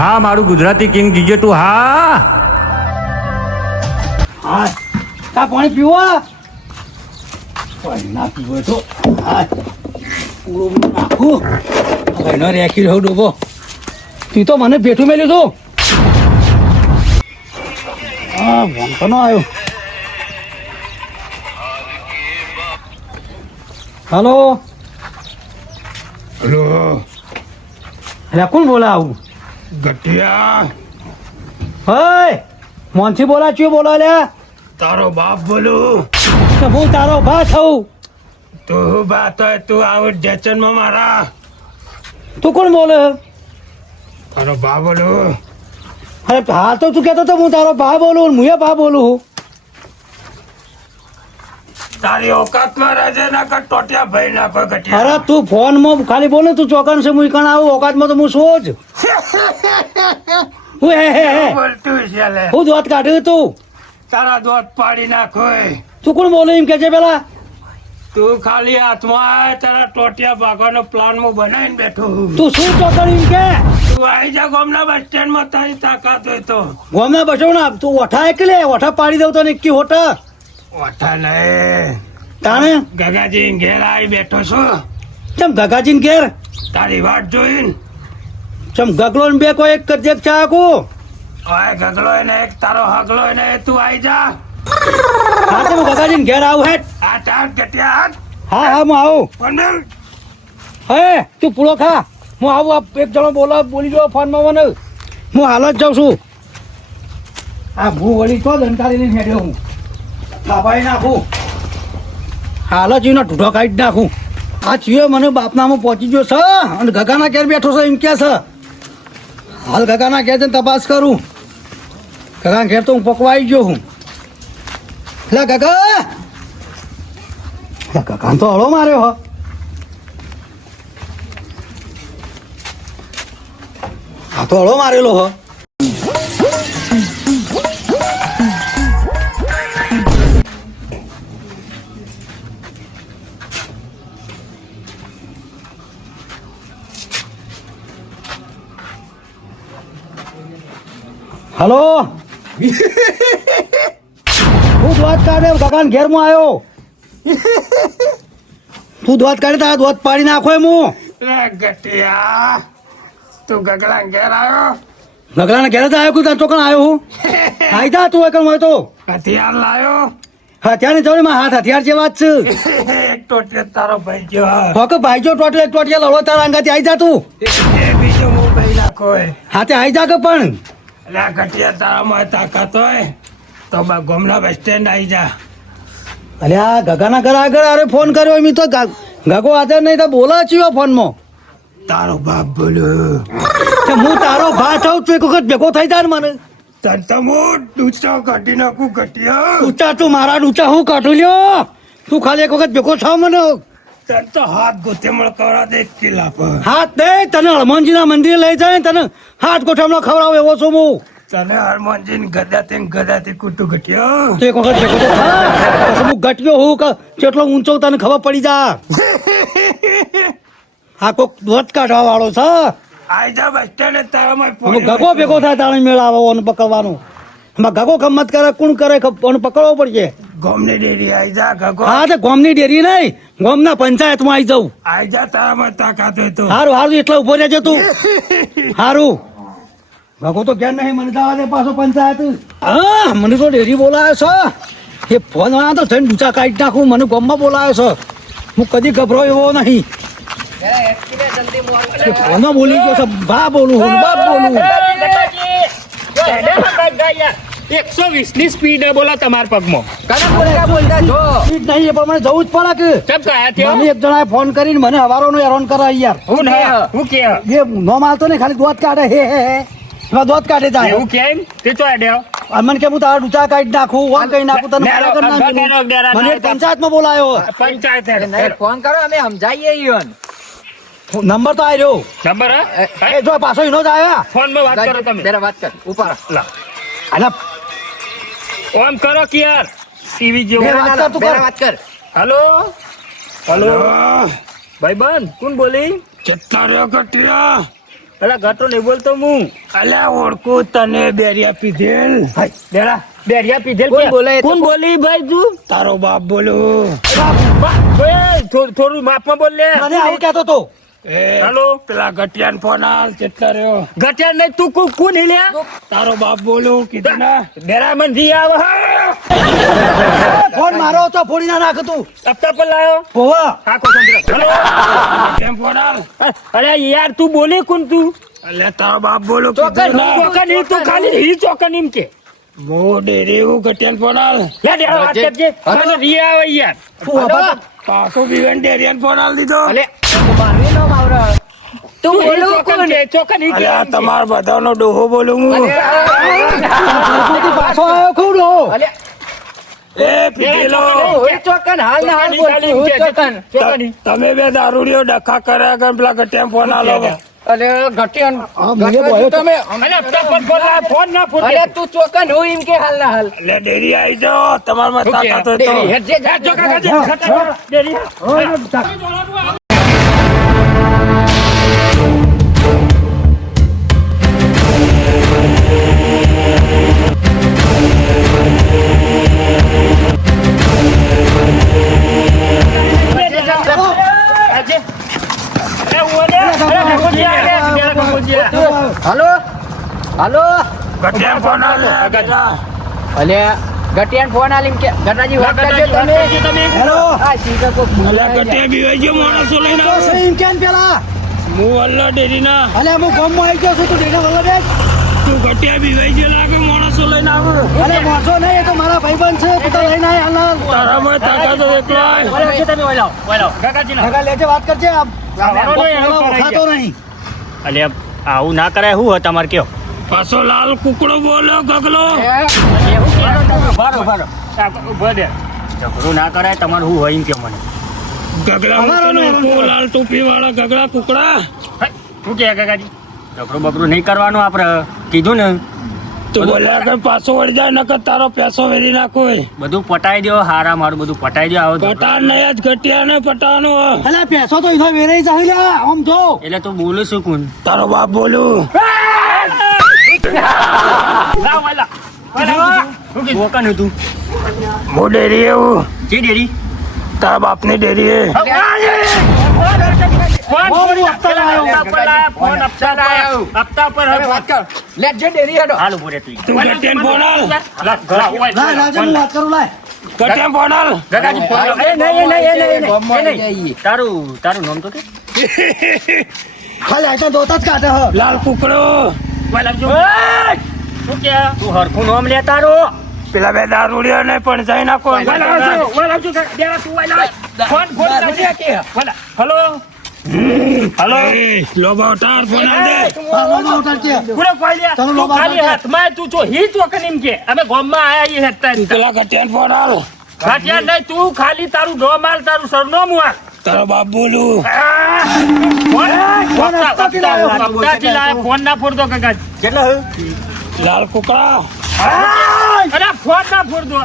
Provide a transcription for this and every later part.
હા મારું Gujarati king GJ તું હા હા તા પાણી પીવો પાણી ના પીવો તો હા પૂરો નાખું ભાઈનો રેકી રહ્યો ડૂબો તું તો મને બેઠું મેલ્યું તું હા ફોન તો ન આવ્યો હલો હેલો અરે કોણ બોલા આવું ગટિયા હય મોનથી બોલા ચિયો બોલા લ્યા તારો બાપ બોલું તો હું તારો ભા થઉં તું હું બાત હોય તું આવ જચનમાં મારા તું કોણ બોલે તારો બા બોલું અરે હાલ તો તું કહેતો તો હું તારો ભા બોલું હું ભા બોલું તારી ઓકાતમાં રહેજે ના કર ટોટિયા ભાઈ ના કોઈ ગટિયા અરે તું ફોનમાં ખાલી બોલે તું ચોકન છે હું કણ આવું ઓકાતમાં તો હું શું જ હું હે બોલતું છે લે હું દોત કાઢ્યું તું તારા દોત પાડી નાખો તું કોણ બોલે એમ કે છે પેલા તું ખાલી હાથમાં આવે તારા ટોટિયા ભાગવાનો પ્લાન હું બનાવીને બેઠો તું શું ચોકન એમ કે તું આવી જા ગામના બસ સ્ટેન્ડ માં તારી તાકાત હોય તો ગોમના બસો ના તું ઓઠા એકલે ઓઠા પાડી દઉં તો ને એકી હોટા ઓઠા લે તાણે ગગાજી ઘેર આવી બેઠો છું ચમ ગગાજીન ઘેર તારી વાટ જોઈને ચમ ગગલો ને બે કોઈ એક કરજે ચાકુ ઓય ગગલો ને એક તારો હગલો ને તું આવી જા હા તો હું ગગાજીન ઘેર આવું હેટ આ ચાર ગટિયા હાથ હા હા હું આવું પંદર હે તું પૂળો ખા હું આવું આ એક જણો બોલી જો ફોનમાં મને હું હાલ જ જાઉં છું આ હું વળી તો દંકારીને હેડ્યો હું થાપાઈ નાખું હાલ જ એનો ઢૂઢો કાઢી નાખું આ ચિયો મને બાપનામાં પહોંચી ગયો છે અને ગગાના ઘેર બેઠો છે એમ કે છે હાલ ગગાના ઘેર જઈને તપાસ કરું ગગાના ઘેર તો હું પકવાઈ ગયો હું એટલે ગગા તો હળો માર્યો હો આ તો હળો મારેલો હો હલો હું દોત કાઢે કાકા ઘેરમાં આવ્યો તું દોત કાઢે તારા દોત પાડી નાખો એમ હું રે ગટિયા તું ગગલા ઘેર આવ્યો ગગલાને ઘેર જ આવ્યો તાર ચોકણ આવ્યો હું આઈ જા તું એકમ હોય તો હથિયાર લાયો હથિયાર જવડી માં હાથ હથિયાર જેવા જ છે એક ટોટિયો તારો ભાઈ જો હોકે ભાઈ જો ટોટિયા લડો તારા અંગાથી આઈ જા તું એ બીજો હું ભાઈ નાખો હાથે આઈ જા કે પણ એટલે ગટિયા તારામાં તાકાત હોય તો બા ગામના બસ સ્ટેન્ડ આવી જા અરે આ ગગાના ઘર આગળ અરે ફોન કર્યો એમ તો ગગો હાજર નહીં તો બોલા ચિયો ફોનમાં તારો બાપ બોલું કે હું તારો ભા થાઉં તું એક વખત ભેગો થઈ જા ને મને તન તમો દૂસરો કાઢી નાખું ગટિયા ઊંચા તું મારા ઊંચા હું કાઢું લ્યો તું ખાલી એક વખત ભેગો થાવ મને તન તો હાથ ગોતેમળ કરા દે કિલ્લા પર હાથ દે તને હનુમાનજીના મંદિરે લઈ જાય ને તને હાથ ગોઠમણો ખવડાવ એવો છું હું તને હનુમાનજી ગદાથી કૂટું ગટિયા તો એક વખત ભેગો તો થા પછી હું ગટ્યો હું કે જેટલો ઊંચો તને ખબર પડી જા આ કોક દોત કાઢવા વાળો છે આઈ જા બસ સ્ટેન્ડ તારામાં હું ગગો ભેગો થાય તાણે મેળ આવે ઓને પકડવાનો એમાં ગગો ગમત કરે કોણ કરે ઓને પકડવો પડશે ગોમની ડેરી આઈ જા ગગો હા તો ગોમની ડેરી નહીં ગોમના પંચાયતમાં આવી જાઉં આઈ જા તારામાં તાકાત હોય તો હારું હારું એટલે ઉભો રહેજે તું હારું ગગો તો ક્યાં નહીં મને જવા દે પાછો પંચાયત હા મને તો ડેરી બોલાયો છે એ ફોન વાળા તો જઈને ડૂચા કાઢી નાખું મને ગામમાં બોલાયો છે હું કદી ગભરો એવો નહીં ફોનમાં બોલી ગયો છે બા બોલું હું બાપ બોલું 120 ની સ્પીડ બોલા તમારા પગમાં સ્પીડ નહીં એ પણ મને જવું જ પડે કે કેમ કયા થયો મને એક જણાએ ફોન કરીને મને હવારોનો હેરાન કરાય યાર હું ને હું કે એ નો માલતો ને ખાલી દોત કાઢે હે એમાં દોત કાઢે જાય એવું કેમ તે તો આડ્યો અને મને કે હું તારા ડૂચા કાઢી નાખું વાં કઈ નાખું તને ડેરો, મારા ઘરના ડેરો, ડેરો, મને ડેરો. પંચાયતમાં બોલાયો પંચાયત ફોન કરો અમે સમજાઈએ ઈવન નંબર તો આવ્યો નંબર એ જો પાછો એનો જ આવ્યા ફોન માં વાત કરો તમે જરા વાત કર ઉપર લા અને ઓન કરો કે યાર ટીવી બે જેવું વાત કર તું કર વાત કર હેલો હેલો ભાઈ બંધ કોણ બોલી જતા રહ્યો ગટિયા અલા ગટો નહીં બોલતો હું. અલ્યા ઓળખું તને બેરિયા પીધેલ બેરિયા પીધેલ કોણ કે? બોલે એ તો? કોણ બોલી ભાઈ તું? તારો બાપ બોલું. ઓય, થોડું માપમાં બોલ લે. મને આવું કહેતો તો એ હાલો. પેલા ગટિયાન ફોન હાલ કેટલા રહ્યો. ઘટિયા નહીં તું કોણ હિલ્યા? તારો બાપ બોલું કીધું ના. બેરા મન જી આવ. ફોન મારો તો ફોડી ના નાખ તું હપ્તા પર લાયો. હોવા હાકો સંતરા. હાલો. કેમ ફોન હાલ. અરે યાર તું બોલી કોણ તું? અલ્યા તારો બાપ બોલું ચોકન કીધું ના. ચોકન ઈ તું ખાલી ઈ ચોકન એમ કે. મો ડેરી એવું ગટિયાન ફોન હાલ. લે ડેરા વાત કરજે. મને રી આવે યાર. પાછો બીવન ડેરિયાન ફોન હાલ દીધો. અલે મારવી નો માવરા તું ઈ બોલું ચોકન કોણ કે, ચોકન ઈ કે. અલ્યા તમાર બધાનો ડોહો બોલું હું. તું પાછો આવ્યો ખવડો અલે એ પીધેલો. હું ચોકન હાલ ને હાલ બોલતી હું ચોકન ચોકન ઈ. તમે બે દારૂડિયો ડખા કર્યા કે પેલા ગટિયાન ફોન હાલો. અલે ઘટિયાન મને બોલ્યો તો. તમે અલે હપ્તા પર ફોન લાય, ફોન ના ફોન અલે તું ચોકન હું એમ કે હાલ ના હાલ એટલે ડેરી આવી જાઓ તમારમાં તાકાત હોય તો. હેડ જે જા જો કાકા જે ખતરનાક ડેરી. આજે. એ ઓલે, અરે ભગવજીયા, અરે ભગવજીયા. હાલો હાલો ગટિયાન ફોન હાલ. અલે ઘટિયાન ફોન આલીમ કે ગટાજી વાત કરજો તમે હેલો આ સીધા કોક અલ્યા ગટિયા બીવાઈ ગયો માણસો લઈને તો આવો. સહી કેમ પેલા હું વલ્લા ડેરીના. અલે હું ગામમાં આવી ગયો છું તું ડેડા વલ્લા બેસ તું ગટિયા બીવાઈ ગયો લાગે માણસો લઈને આવો. અલે મોસો નહીં એ તો મારા ભાઈબંધ છે તું તો લઈને આય હાલ તારામાં તાકાત હોય એટલો આય. ઓલે છે તમે ઓલાવ, ઓલાવ. કાકાજીના. ભેગા લેજે વાત કરજે આ વાળો નહીં, એનો કરાઈ ખાતો નહીં અલે આવું ના કરાય શું હોય તમારે કયો? પાછો લાલ કુકડો બોલ્યો ગગલો. ઉભો દે. ઝઘડો ના કરાય તમારે શું હોય એમ કે મને. ગગલા મૂકીને લાલ ટોપી વાળા ગગલા કુકડા. હે, શું કે કાકાજી? ઝઘડો બકડો નહીં કરવાનો આપણે કીધું ને. તું બોલ્યા કે પાછો વળી જાય નકર તારો પેસો વેરી નાખો. બધું પટાઈ દો હારા મારું બધું પટાઈ દો આવો તો. પટાણ નહીં જ ગટિયા ને પટાનો. અલે પેસો તો ઇધર વેરાઈ જાય લ્યા આમ જો એટલે તું બોલું છું કોણ? તારો બાપ બોલું. લાવ વાલા. શું કીધું? કોકન હતું. મો ડેરી એવું જે ડેરી? તારા બાપની ડેરી એ. ફોન હપ્તા પર લાયા, ફોન હપ્તા પર. હપ્તા પર હવે વાત કર લેટ જે ડેરી હેડો હાલ ઉભો રે તું. તું ગટિયાને ફોન હાલ. લાય લાજે હું વાત કરું લાય ગટિયાને ફોન હાલ. કાકાજી ફોન લાવ. એ નહીં, એ નહીં, એ નહીં. તારું નામ તો કે? ખાલી આઈટા દોતા જ કાઢે હ લાલ કુકડો. વાલા જો. શું કે? તું હરખું નામ લે તારું. પેલા બે દારૂડિયા ને પણ જઈ નાખો. વાલા જો દેરા તું વાલા. ફોન લાવજે કે. વાલા. હલો. હલો. એ, લોબો તાર ફોન હાલ દે. પાવનો ઉતાર કે પૂરો કોઈ લે. તને તું લોબા ખાલી કાઢે. હાથમાં તું જો હી ચોકન એમ કે અમે ગામમાં આયા ઈ હેતા તું પેલા ગટિયાને ફોન હાલ. ઘાટિયા નહીં તું ખાલી તારું નામ આલ તારું સરનામું આલ. તારો બાપ બોલું. ફોન હપ્તાથી લાયો. ફોન ના ફોડતો કાકા. કેટલા લાલ કુકડા. અરે ફોન ના ફોડતો.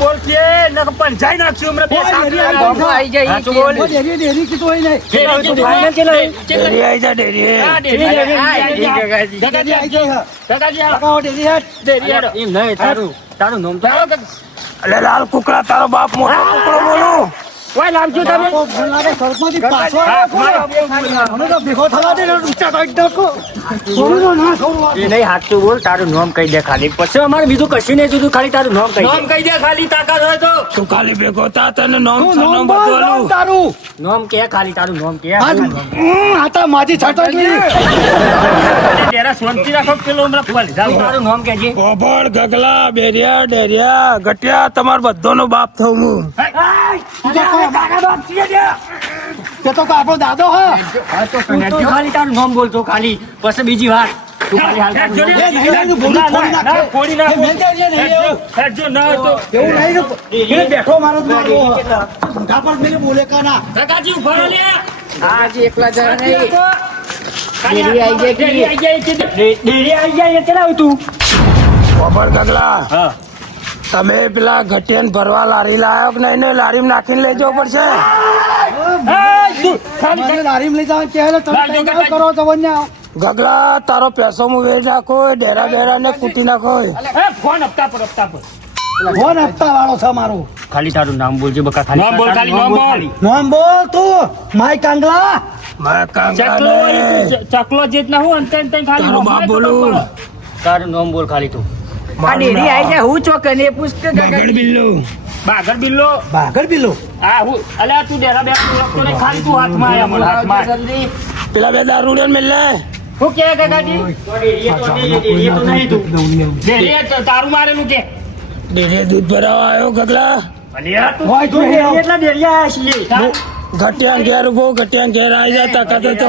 બોલ કે નકર પણ જઈ નાખશું હમણાં બે સાંકળા. આવી જાય હાચું બોલ. ઓ ડેરી ડેરી કીધું હોય નહીં ડેરી આવી જા ડેરી એ. આ ડેરી, ડેરી, કાકાજી. ડેરી આવી જાય હ કાકાજી આ કાકા ડેરી હેડ ડેરી હેડો. એમ નહીં તારું નામ તો અલે લાલ કુકડા તારો બાપ મોટો કુકડો બોલું. ઓય લાવજો તમે. ઓ ફોન લાગે સરપંચથી પાછો આવ્યો મને તો ભેગો થવા દે ને ઊંચા કાઢી નાખો સોનો ના છોડવા એ નહીં હાચું બોલ તારું નામ કહી દે ખાલી પછી અમારે બીજું કશું નહીં જોતું ખાલી તારું નામ કહી દે. નામ કહી દે ખાલી તાકાત હોય તો. તું ખાલી ભેગો થા તને નોમ તું સનમ નામ બોલ બધું નામ આલું. તારું નામ કે ખાલી તારું નામ કે. આ તો માજી છટકી તેરા શાંતિ રાખો પેલો હમણાં ફોન જાવ. તારું નામ કહેજે. પોપડ ગગલા બેરિયા ડેરિયા ગટિયા તમાર બધોનો બાપ થઉં હું. તે તો આપણો દાદો હા તું તો ખાલી તારું નામ બોલતો ખાલી પછી બીજી વાત તું ખાલી હાલ તારું નામ. એ નહીં નહીં બોલું ફોડી નાખે ફોડી નાખ. એ મેલ જાય નહીં એવું હેડજો ના હોય તો. એવું નહીં એ બેઠો મારો દાદો મોઢા પર મેલે બોલે કા ના કાકાજી ઉભા રહો લે. હાજી એકલા જણા નહીં ખાલી ડેરી આઈ જાય કે? ડેરી આઈ જાય કે? ડેરી આઈ જાય એટલે આવ તું. પોપડ ગગલા હા. તમે પેલા ગટિયાને ભરવા લારી લાયો કે નહીં ને લારીમાં નાખીને લઈ જવો પડશે. એ તું મને લારીમાં લઈ જાવ કે તમે લાવજો કઈ ના કરો જવન્યા ગગલા તારો પૈસો હું વેચ નાખો ડેરા બેરા ને કૂટી નાખો ફોન હપ્તા પર ફોન હપ્તા વાળો છે મારો ખાલી તારું નામ બોલજે બકા ખાલી નામ બોલ ખાલી નામ બોલ નામ બોલ તું માય કાંગલા ચકલો જેત ના હું અંતે અંતે ખાલી તારો બાપ બોલું તારું નામ બોલ ખાલી તું આ ડેરી આઈ જાય હું ચોક ને પૂછ કે બાગડ બિલ્લો બાગર બિલ્લો ભાગર બિલો આ હું અલ્યા તું ડેરા બેરા તું લખતો ને ખાલી તું હાથમાં આયા મને હાથમાં જલ્દી પેલા બે દારૂડિયા મિલ લે હું કે કાકાજી ડેરી તો નહીં તું ડેરી તારું મારેલું કે ડેરે દૂધ ભરાવા આવ્યો ગગલા અલ્યા તું હોય તું એટલા ડેરિયા આયા છીએ ઘટિયા ઘેર ઉભો ઘટિયા ઘેર આવી જા તાકાત તો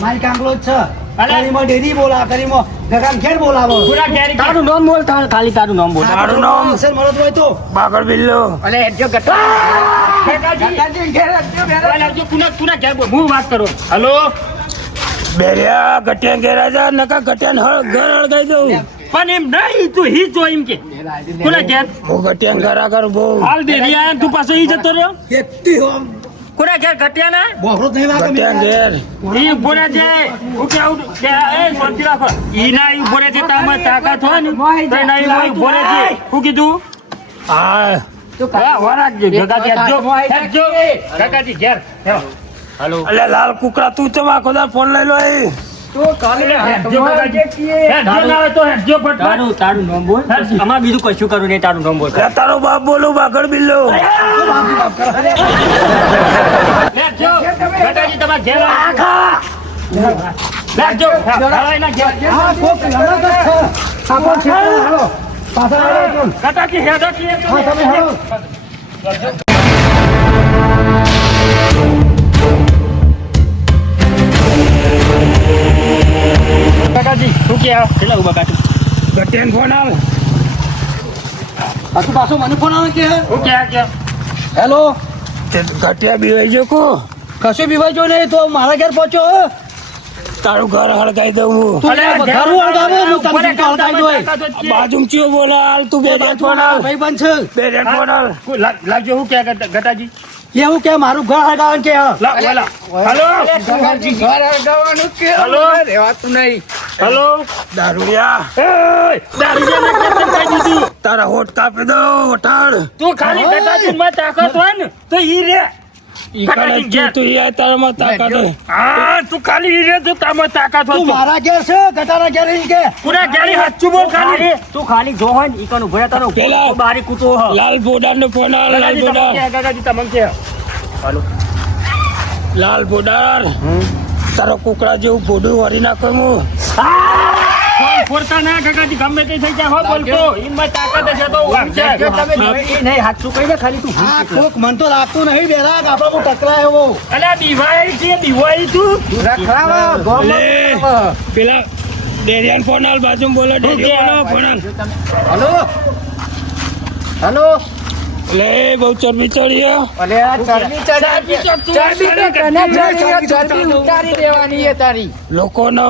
માય કાંગલો જ છે અરે. કરીમાં ડેરી બોલા કરીમાં ગગામ ઘેર બોલાવો પૂરા કેરી તારું નામ બોલ ખાલી તારું નામ બોલ તારું નામ અસલ મળત હોય તો બાગડ બિલ્લો અલે જો ગટા કાકાજી લાવજો પુના ઘેર બોલ હું વાત કરું હલો બેરિયા ઘટિયા ઘેર આવી જા નકા ઘટિયા ઘર હળગાઈ દઉં પણ એમ નહીં તું હી જો એમ કે પુના ઘેર હું ઘટિયા ઘર આગળ ઉભો હાલ દેરી આયા ને તું પાછો ઈ જતો રહ્યો એકટી હોમ પુના ઘેર ઘટ્યા ને બોકરો જ નહીં લાગે ઘટિયા ઘેર ઈ બોલે છે હું કે આવું એ શાંતિ રાખો ઈ ના ઈ બોલે છે તામાં તાકાત હોય ને તો ના ઈ બોલે છે હું કીધું હા હા વરાગજો કાકાજી હેડજો કાકાજી ઘેર હેડો હાલો અલે લાલ કુકડા તું ચમ આખો દાડો ફોન લઈ લો અહીં તો કાલે હેડજો કાકાજી હેડજો ના હોય તો હેડજો ફટફટ તારું નામ બોલ અમાર બીજું કશું કરું નહીં તારું નામ બોલ અરે તારો બાપ બોલું બાગડ બિલ્લો હેડજો કાકાજી તમારા ઘેર હેડજો હાલો એના ઘેર હા કોક લડત જ છે આપો છે હાલો પાછા હાલો કાકાજી હેડો કે હા તમે હાલો કાકાજી શું કે કેટલા ઉભા કાઢું ઘટિયાને ફોન આવ પાછું પાછું મને ફોન આવે કે શું કે હેલો તે ઘટિયા બીવાઈ ગયો કો કશું બીવાય જો નહીં તો મારા ઘેર પહોંચ્યો તારું ઘર હળગાઈ દઉં હું તું ઘરું હળગાવો હું તમને તો હળગાઈ દઉં બાજુમ ચિયો બોલા હાલ તું બે જણ ફોન આવ ભાઈ બન છે બે જણ ફોન આવ લાવજો હું કે ગટાજી એવું કે મારું ઘર હળગાવવાનું કે લાવ બોલા હલો હલો રેવાતું નહીં હલો દારૂડિયા દારૂડિયાને કેમ કહી દીધું તારા હોઠ કાપી દો ઓટાડ તું ખાલી ગટાજી માં તાકાત હોય ને તો ઈ રે ઈ કણે તું યાર તારામાં તાકાત હોય. હા તું ખાલી ઈ રે તો તામાં તાકાત તું હોય મારા ઘેર છે ગટારા ઘેર ઈ કે પૂરા ગાડી હાચું બોલ ખાલી તું ખાલી જો હોય ને ઈકન ઉભો રહે તારો પેલા- બારી કૂતો હ લાલ બોડાનો ફોન આવ લાલ બોડાર ગટાજી તમને કે લાલ બોડાર તારો કુકડા જેવું બોડું વળી નાખો હું ફોન ફોડતા ના ગટાજી ગમે તે થઈ જાય હો બોલતો ઈમાં તાકાત છે તો વાગશે તમે નહીં હાથું કહી દે ખાલી તું આ કોક મન તો લાગતું નહીં બેરાગ આપડે હું ટકરાયો અલ્યા દિવાળી છે દિવાળી તું લે પેલા ડેરિયાન ફોન આવ બાજુમાં બોલો ડેરિયાન ફોન આવ હલો હલો લે બહુ ચરબી ચડી અલે આ ચરબી ઉતારી દેવાની છે તારી લોકોનો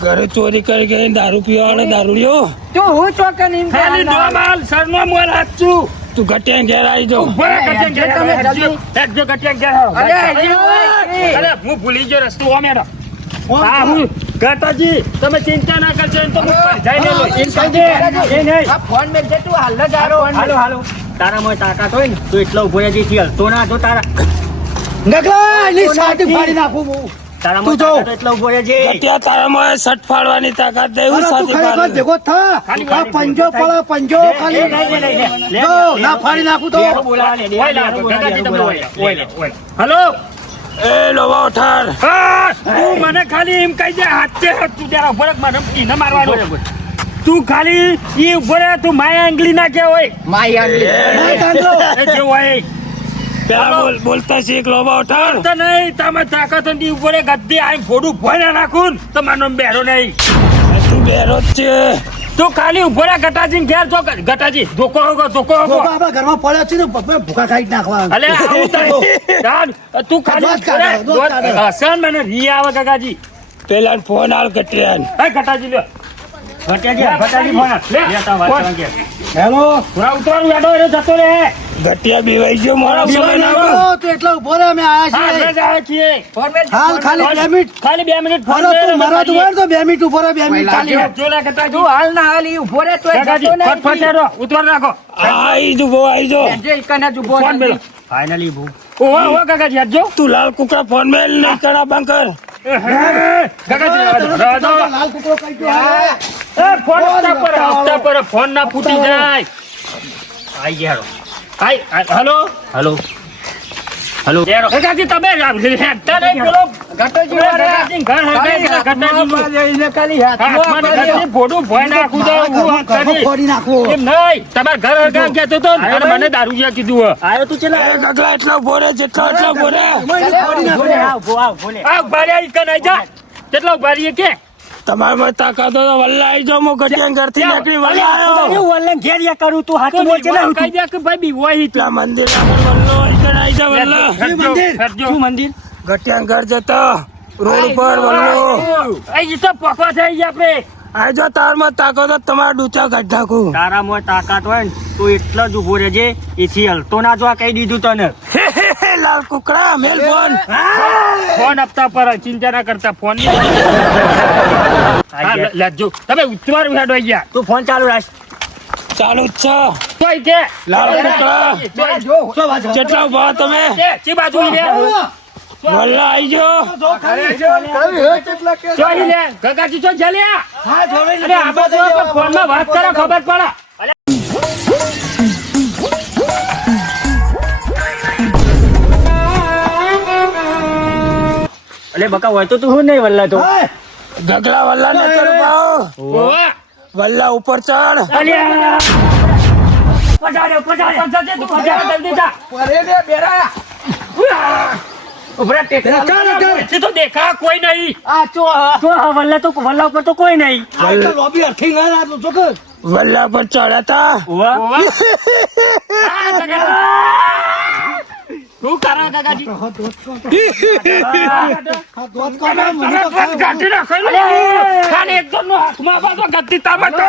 ઘરે ચોરી કરી ગઈ દારૂ પીવાવાળો દારૂડિયો તું હું ચોકન એમ ખાલી દો માલ સરનો મોલ હાચું તું ઘટિયા ઘેર આવી જાઉં બરા કટિયા ઘેર તમે હેડજો કટિયા ઘેર આવો. અરે, અરે હું ભૂલી ગયો રસ્તો ઓ મેડમ હા હું ગટાજી તમે ચિંતા ના કરજો એમ તો હું જઈને લો એમ કહી દે એ નહીં આ ફોન મેં જે તું હાલ જ આરો હાલો હાલો તારામાં તાકાત હોય ને તો એટલો ઉભો રહેજે થી હલતો ના તો તારા ગગલા ની સાથી ફાડી નાખું હું તારામાં તું જો. તાકાત એટલો ઉભો રહેજે ઘટિયા તારામાં સટ ફાડવાની તાકાત દે એવું અરે તું સાથે ખરેખર ફાડે. ભેગો થા આ પંજો પડે પંજો ખાલી જો ના ફાડી નાખું તો બોલા લે ઓય લાવો, ગટાજી તમે ઓય લાવો, ઓય લાવો, ઓય લાવો. હાલો એ લોવા ઉઠાડ હા તું મને ખાલી એમ કહી દે હાથે હાથ તું ત્યારે ઉભો રહે, મને ઈને મારવાનો તું ખાલી ઈ ઉભો રહે, તું માયા આંગળી ના કે હોય માઈ આંગળી માય કાંગલો એ જે હોય પેલા બોલતા શીખ લોવા ઉઠાડ તો નહીં તમે તાકાત નથી ઉભો રહે, ગદ્દી આઈ ફોડું ભોય નાખું ને તો માનો બેરો નહીં તું બેરો જ છે તું ખાલી ઉભો રહે ગટાજી ઘેર જો ગટાજી ધોકો હોગો લોકો આપણા ઘરમાં પડ્યા છે ને ભૂખા ખાઈ જ નાખવા અલે આવું તારી ચાલ, તું ખાલી દોત ઉભો રહે, કાઢો, દોત કાઢો. હસન મને રી આવે ગગાજી પેલા ફોન આવ ઘટિયાન એ ગટાજી લ્યો ગટાજી ફોન લે લેતા વાત ફોન. વાગે હેલો પૂરા ઉતરવાનું યાડો એ જતો રે ગટિયા બીવાઈ ગયો મારો સમય ના કર. તો એટલો ઉભો રે અમે આયા હા છીએ આપણે જ આવે છીએ હાલ ખાલી 2 મિનિટ ખાલી 2 મિનિટ ફોન હાલો તું મારા તો વાર તો 2 મિનિટ ઉભો રે 2 મિનિટ ખાલી ખાલી જો લે ગટાજી તું હાલ ના હાલ ઈ ઉભો રે તોય ગટાજી જતો નહીં. ફટફટ હેડો ઉતર નાખો આઈ જો બો આઈ જો. જે ઈકને જ ઉભો ફોન રહે. મેલો ફાઇનલી ભૂ ઓ કાકાજી આજો તું લાલ કુકડા ફોન મેલ નહીં કરા બંકર. કાકાજી રહેવા દો. લાલ કુકડો કઈ ગયો હાલે. એ ફોન હપ્તા પર ફોન ના ફૂટી જાય આઈ ગયા હેડો હેલો કાકાજી તમે હેડતા નહીં પેલો ગટાજી વાળા. કાકાજી ઘર હગાઈ ગટાજી ખાલી એને ખાલી હાથમાં હાથમાં આપવા ગટાજી ફોટું ભોય નાખું તો હું વાત ઘરમાં કરી ફોડી નાખો એમ નહીં તમાર ઘર હગા કહેતો તો ને અને મને દારૂ જ્યાં કીધું આયો તું એ ગગલા એટલો બોરે જેટલો એટલો બોરે. ફોડી નાખો આ ઉભારી આવી કન આઈ જા કેટલા ઉભારી કે તમારામાં તાકાત હોય તો વલ્લા આઈ જાઓ. હું ગટિયા ઘરથી નીકળી વલ્લા આવ્યો. તો નહીં કહી દે કે ભાઈ બી વહી પેલા મંદિર આગળ વલ્લો આઈ કણ આઈ જા વલ્લા. મંદિર ગટિયા ઘર જતો રોડ પર વલ્લો અહીં તો પકવા થઈ ગયા આપણે આઈ જો તારમાં તાકાત હોય તો તમારા ડૂચા કાઢ નાખું. તારામાં તાકાત હોય ને તું એટલો જ ઉભો રહેજે એથી હલતો ના જો કહી દીધું તને લાલ કુકડા મેલ ફોન. ફોન આપતા પર ચિંતા ના કરતા ફોન લેજો તમે ઉતવાર હેડો ગયા તું ફોન ચાલુ રાખ ચાલુ જ છે. તોય કે લાલ કુકડા શું વાત છે? જેટલા ઉભા તમે કે ચી બાજુ ઈ રે વલ્લા આઈ જો. જોઈ લે ગગાજી જો જલ્યા હા, જોડે અરે આ બાજુ ફોનમાં વાત કરો ખબર પડે અલે બકા હોય તો તું હું નહીં વલ્લા તો હા, ગગલા વલ્લા ને ચડ પાઓ. ઓવા વલ્લા ઉપર ચડ. અલ્યા પજાડે તું પજાડે જલ્દી જા અરે બે બેરા ઉભરા ટેકરા તો દેખા કોઈ નહીં આ ચો વલ્લા તો વલ્લા ઉપર તો કોઈ નહીં આ તો લોબી અરખી ગયા ના તો ચોક વલ્લા પર ચડતા. ઓવા તું કરા કાકાજી હા દોત કાઢો મને તો ખાવ. ગાડી નાખો ખાલી એકદમ નો હાથમાં બાતો ગદ્દી તાબડ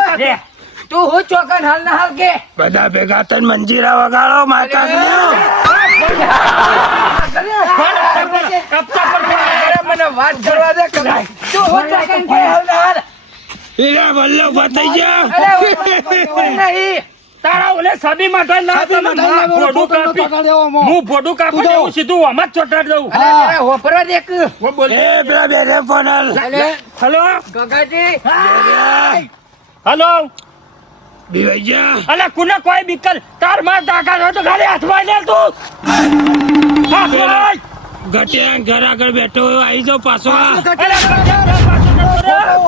તું હું ચોકન હાલ ના હાલ કે બધા ભેગા થઈને મંજીરા વગાડો માતા મને વાત કરવા દે તું હું ચોકન કે હાલ ના હાલ વલ્લો બતાઈ જા. નહીં તારા ઓલે સબી માટે ના સાબી તમે મટાઈ લેવાનો ફોટું ટોકન કાપી નતો કાઢ્યો આમાં. હું ફોટું કાપી તું દઉં સીધું આમાં જ ચોટાડી દઉં અરે હોપરા દેખ હું બોલ એ પેલા બેરે ફોન હાલ. હેલો ગગાજી હેલો બીવાઈ જા. અલે કુને કોઈ બિકલ તાર માર તાકાત હોય તો ખાલી હાથમાં લે તું હાથમાં ગટિયા ઘર આગળ બેઠો હોય આઈ જાઓ પાછો.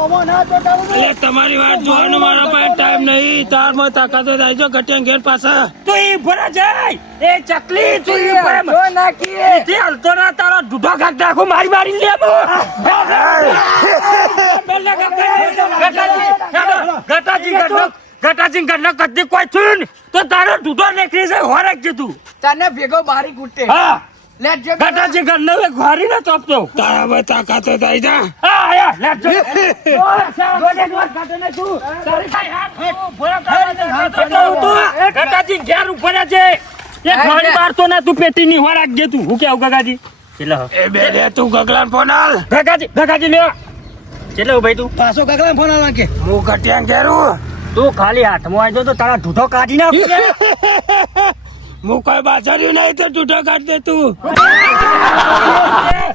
ઓમો ના ચોટાડો તો. એટલે તમારી વાત જોવાનો મારા પાસે ટાઈમ નહીં. તારમાં તાકાત હોય તો આઈ જાઓ ગટિયા ઘેર પાછા. તું ઈ ભરા જાય એ ચકલી તું ઈ ભરા જો નાખી તે હલતો ના તારા ઢૂઢો ખાક નાખું મારી મારી લે ગટાજી ગઢ કદી કોઈ થયું ને તો તારો ઢૂઢો નીકળી જાય હોરક જતું તને ભેગો બારી કૂટે હા લેટ જે ગટાજી ગઢ ને ઘોરી ના તોપતો તારા પાસે તાકાત હોય તો આઈ જા. હા આયા લેટ જો ગટાજી ઘેર ઉપર છે એ ઘોડી મારતો ના તું પેટી ની હોરાક જે તું હું કેવું ગગાજી એટલે એ બેરે તું ગગલાને ફોન હાલ. ગગાજી લે ચેલો ભાઈ તું પાછો કાકડા ફોન આલા કે હું ગટિયા ઘેરું. તું ખાલી હાથમાં આવી તો તારા ઢૂઢો કાઢી નાખ હું કોઈ બાજર્યું નહીં તો ટૂટો કાઢ દે તું.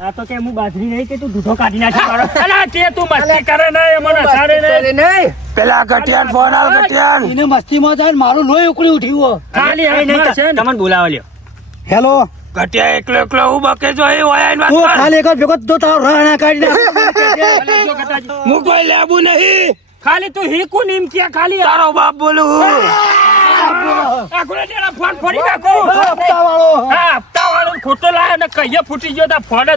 આ તો કે હું બાજરી નહીં કે તું ઢૂઢો કાઢી નાખી મારો અલા તે તું મસ્તી કરે ને મને સારે ને નહીં પેલા ગટિયાને ફોન હાલ ગટિયાને. એને મસ્તીમાં જાય ને મારું લોહી ઉકળી ઉઠ્યું ખાલી હાથમાં છે ને તમને બોલાવા લ્યો હેલો ગટિયા એકલો એકલો હું બકે જો એ હોય આઈને તું વાત કર. ખાલી એક જ ભેગો તો તારો રાણા કાઢી નાખ. હું કોઈ લેબુ નહીં. ખાલી તું હીકું નીમ કે ખાલી તારો બાપ બોલું હું. આખું દેના ફોન ફોડી નાખું હપ્તાવાળો. હા હપ્તા વાળો ખોટો લાયો ને કહીએ ફૂટી ગયો તા ફોન જ ન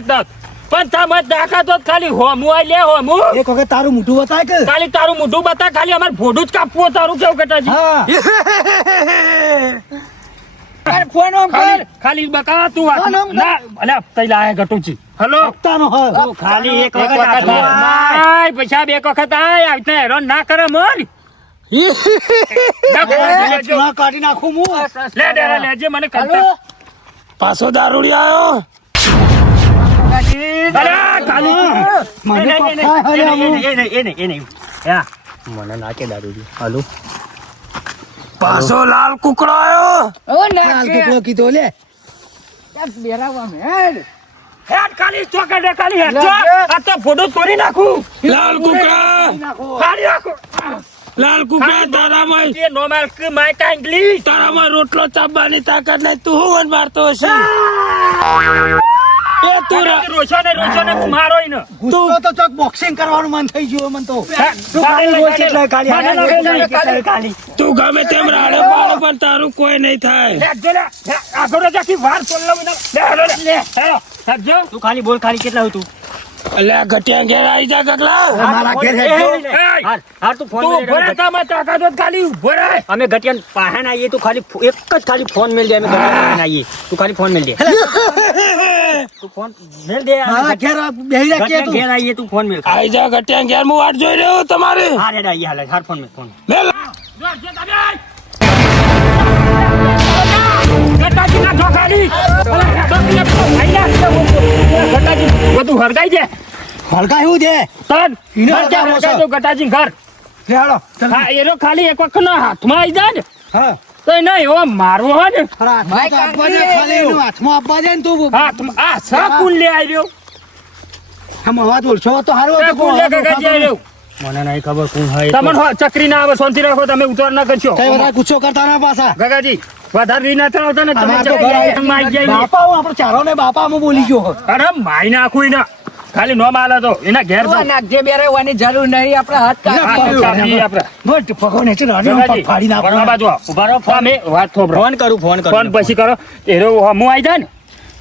પણ તમે દાખા તો ખાલી હોમું આ લે હોમું એક વખત તારું મોઢું બતાય કે ખાલી તારું મોઢું બતા ખાલી અમાર ભોડું જ કાપવું તારું કેવું કટાજી હા ફોન ઓન કર. ખાલી બકા તું વાત ના, ના. ના અલ્યા તઈ લાયા ગટુજી હલો હપ્તાનો હ તું ખાલી એક વખત વખત હાથમાં આય. આય પૈસા બે વખત આય આવી રીતે હેરાન ના કરે મન ના કાઢી નાખું હું લે ડેરા લેજે મને હાલો. કંટાળ. પાછો દારૂડી આવ્યો અલ્યા ખાલી મને એ નહીં, એ નહીં, પપ્પા એ નહીં, હર્યા એ નહીં, એ નહીં, એ નહીં. હા. મને નાખે દારૂડી હાલો પાછો લાલ કુકડો આવ્યો ઓ લાલ નાખે. કુકડો કીધો લે ત્યાં બેરાવા હેડ. હેડ ખાલી ચોકડ રે ખાલી હેડ લે, ચો. લે. આ તો ફોટો તોડી નાખું લાલ કુકડા ખાલી નાખો લાલ કુકડા તારામાં એ નો માર કે માય કા ઇંગ્લિશ તારામાં રોટલો ચાપવાની તાકાત નહીં તું હું મન મારતો હશે એ તું રા- રોશને મારો ઈ ને ગુસ્સો તો ચોક બોક્સિંગ કરવાનું મન થઈ ગયું મને તો તું ગમે તેમ રાડે પાડે પણ તારું કોઈ નહીં થાય તું ખાલી બોલ ખાલી કેટલા હોય તું અલ્યા ઘટિયા ઘેર આવી જા ગગલા મારા ઘેર હેડજો. તું ફોન તું ઉભો રહે, તામાં તાકાત હોય તો ખાલી ઉભો રહે. અમે ઘટિયા પાહન આવીએ તું ખાલી એક જ ખાલી ફોન મેલ દે અમે ઘટિયા પાહન આવીએ તું ખાલી ફોન મેલ દે તું ફોન મેલ દે અમે મારા ઘેર બેહી રાખીએ ઘટિયા તું ઘેર આવીએ તું ફોન મેલ આવી જા ઘટિયા ઘેર હું વાટ જોઈ રહ્યો તમારે હા રેડા આવીએ હાલ હાર ફોન મેલ ફોન મેલ ગટાજી ના જો ખાલી. ગટાજી બધું હરગાઈ છે હલકા એવું છે તન ઈને ઘર ક્યાં હરગાવો છો? હરગાઈ દો ગટાજી ઘર લે હાલો ચાલ. હા એનો ખાલી એક વખત ના હાથમાં આવી જાય ને હા તો એને એવો મારવો હોય ને ખરા હાથમાં તો આપવા દે, ખાલી એનું હાથમાં આપવા દે ને તું હાથમાં આ સા કુલ લે આવ્યો આમ અવાજ ઓછો તો સારું એ હતું કુલ લે ગટાજી આવ્યો મને નહીં ખબર કોણ હોય તમને ચકરી ના આવે શાંતિ રાખો તમે ઉતાર ના કરશો કઈ બધા ગુસ્સો કરતા ના પાછા ગગાજી વધારે રી ના થતા ને તમે અમાર તો ઘર આવી. માઈ જાય બાપા હું આપણો ચારો ને બાપા હું બોલી ગયો અરે માઈ નાખું ના ખાલી નો માલે તો એના ઘેર ઓ નાખજે બેરાવાની જરૂર નહીં આપણા હાથ કાપી. બટ ભગવાન છે રાણી આમ પગ ફાડી નાખો ઉભા રહો ફોન વાત થોભરો ફોન કરું ફોન ફોન પછી કરો એરો હું આવી જાય ને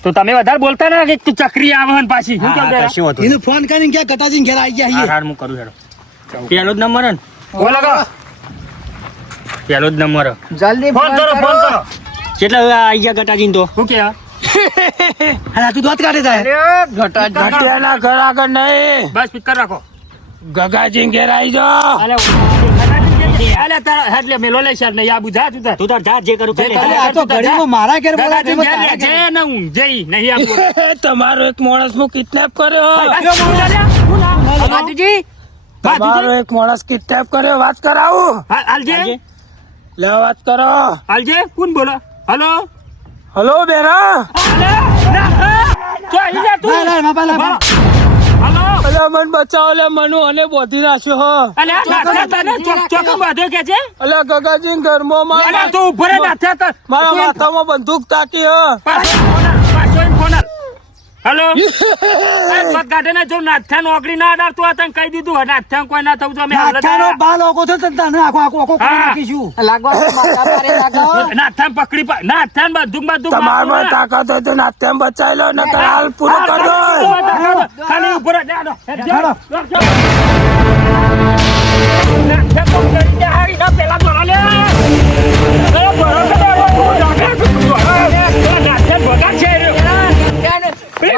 તો તમે વધારે બોલતા ના કે તું ચકરી આવે ને પાછી શું કેમ કશું હતું એને ફોન કરીને ક્યાં ગતાજી ઘેર આવી ગયા હા છીએ હાર હું કરું હેડો પેલો જ નંબર હે ને બોલો કો પેલો જ નંબર હે. જલ્દી ફોન કરો ફોન કરો કેટલા વાગે આવી ગયા ગટાજી તો શું કે હા તું દોત કાઢે થાય ઘટિયાના ઘર આગળ નહીં બસ સ્પીકર રાખો ગગાજી ઘેર આવી જાઓ અલે અલે તારા એટલે મેલો લે શર નહીં આ બુઝા તું તાર તું તાર જા જે કરું કરી અરે આ તો ઘડીમાં મારા ઘેર બોલાવે છે, ગગાજી ઘેર લે, જે ને હું જઈ નહીં આપું તમારો એક માણસ હું કિડનેપ કર્યો માતુજી તમારો એક માણસ કિડનેપ કર્યો વાત કરાવું હાલજે લે વાત કરો હાલજે કોણ બોલો હલો હલો બેરા ના, ના, બાપા, ના, બાપા. હલો અલ્યા મન બચાવો લે મનુ અને બોધી નાખ્યો હો ચોક બાંધો કે છે અલ્યા ગગાજી ઘરમાં અલ્યા તું ઉભો રે નાથ્યા કર મારા માથામાં બંદૂક તાકી હો હલો ગાડે જો નાથ્યા નોકરી ના અડાડતો હતા ને કહી દીધું નાથ્યા કોઈ ના થવું તો અમે નાથાનો બા લોકો છે તો તને આખો કરી નાખીશું. લાગવા તો માથા પારે લાગો. નાથ્યા પકડી નાથ્યા બંદૂક તમારામાં તાકાત હોય તો નાત્યામ બચાવી લો નકર હાલ પૂરો કરી દો ખાલી ઉભો રહે ચાલો. પેલા બોલો લે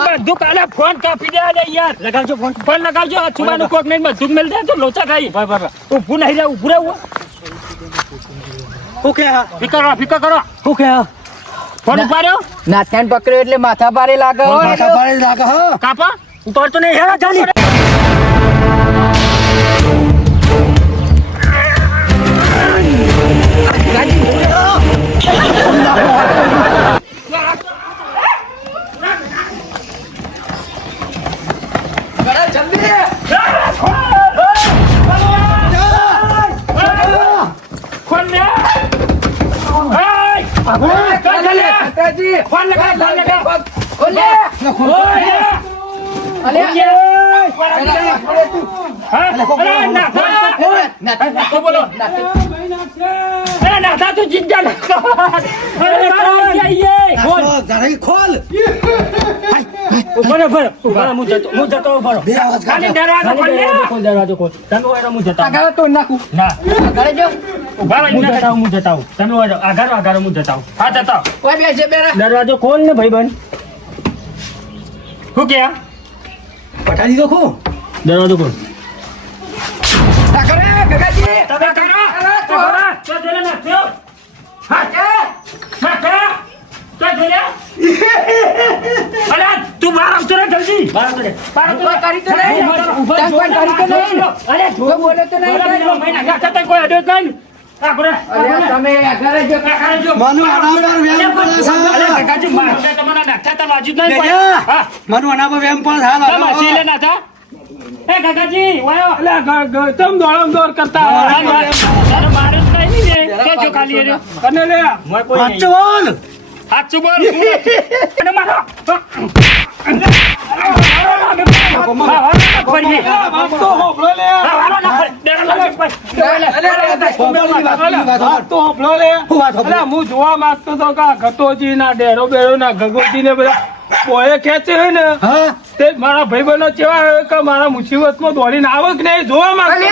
બંદૂક આલે ફોન કાપી દે લે યાર લગાવજો ફોન ફોન લગાવજો છુબાનું કોક નહીં બંદૂક મેલ દે તો લોચા ખાઈ ઊભું નહીં રહે ઊભું રહેવું ઓકે હા ફિકર કરો ઓકે હા ફોન ઉપાડ્યો નાથાને પકડ્યો એટલે માથા પારે લાગો. માથા પાડે લાગે હા કાપા ઉપાડતો નહીં હેરા જાની ફોન લે માતાજી, ફોન લગા ઓલે, અલે, નાથા તું જિંદા ખોલ બે આવાજ કાઢ. દરવાજો ખોલ લે આગળ તો નાખું. ના આગળ જો. ઉભા રહો, હું એમના જતા આવું, હું જતા આવું. તમે ઉભા રહો. આઘારો હું જતા આવું. હા જતા આવો. કોઈ બે છે બેરા દરવાજો ખોલ ને ભાઈબંધ. શું કે પટાડી દો ખો દરવાજો ખોલ. ઠાકરે ગગાજી તમે કરો. તો તો જોડે નાખ્યો. હા તો જોડે. અરે તું બહાર આવતો રે જલ્દી. બહાર આવતો રે. બહાર આવતો કોઈ રે. કરી તો નહીં તમ કોઈ કરી તો નહીં અરે કોઈ બોલે તો નહીં કોઈ અડ્યો જ નહીં. આ ઘરે. અરે તમે ઘરે જો માનું અનાબર વેમ પડે અરે છે કાકાજી મારે તમને નાખ્યા તા બાજુ જ નહીં બેજા. હા માનું અનાબર વેમ પડે તમે છે સીલે ના થા. એ કાકાજી વાયો. તમ દોડમ દોડ કરતા તારે મારે જ નહીં ને કે જો ખાલી એ અને લે મોય કોઈ નહીં. સાચું બોલ હાથ ચું બોલ. અને મારો. તો હોબળો લે તો હોબળો લે શું વાત હોભળો? અલા, હું જોવા માંગતો હતો કે આ ગતોજી ના ડેરો બેરો ના ગગોજી ને બધા પોએ ખેંચે હોય ને હા તે મારા ભાઈ બહેનો કેવા હોય કે મારા મુસીબત માં દોડીને આવે કે નહીં જોવા માંગતો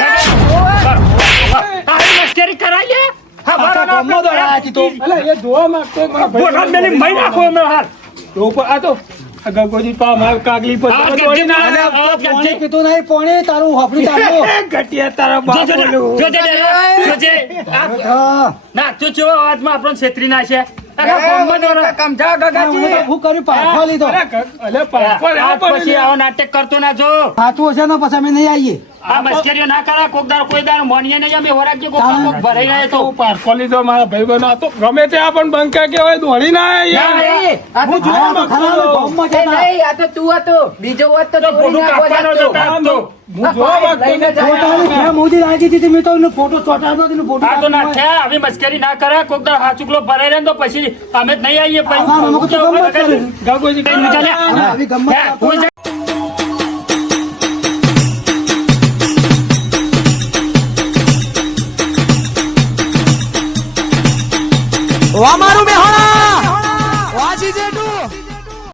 તારી મસ્કરી કરાઈ લે. હા આખા ગામમાં દોડાયા હતી તો. અલા, એ જોવા માંગતો એક મારા ભાઈ બોટા મેલી મહી નાખો અમે હાલ. તો ઉપર આ તો આ ગગોજી પા માર કાગલી પર આ દોડીને ગજે ના. આવે. પોણી કીધું નહીં પોણી તારું હોફળી તારું ઘટિયા તારા બાપ બોલ્યું. જોજે. હા ના તું ચેવો અવાજમાં આપણને છેતરી ના છે. આખા ગામમાં દોડો. સમજા ગગાજી હું કર્યું પાછો લીધો અલે પાપા આજ લેવા પડે પછી ને. આવો નાટક કરતો ના જો. સાચું હશે ને પછી અમે નહીં આવીએ આ મસ્કરીઓ ના કરા. કોક દાડો કોઈ દાડો મોનીએ નહીં અમે વરાગ્ય કોક ના કોક ભરાઈ રહે તો. તો પારકો લીધો મારા ભાઈ બહેનો આ તો ગમે તે પણ બંકા કે હોય દોડી ના આવે યાર. નહીં, આ તો જોવા આ તો ખરા ગામમાં એ જતા. નહીં, આ તો તું હતો બીજો હોત તો તો ચોરી ફોટો ના હોત કાપવાનો તો. જતા હતો. હું જોવા માંગતો લઈને નથી. જા. ફોટાની ફ્રેમ સુધી લાગી હતી મેં તો એનો ફોટો ચોટાડતો હતો, એનો ફોટો આ તો ના કાઢવાનો. થયા. આવી મસ્કરી ના કરે. કોક દાડો હાચુકલો ભરાઈ રહે ને તો પછી અમે જ નહીં આવીએ. હા, અમે તો ગમે તે કરીએ. ગગોજી કઈ કઈ ચાલે. હા, આવી ગમ્મત હે, કોઈ જા- અમારું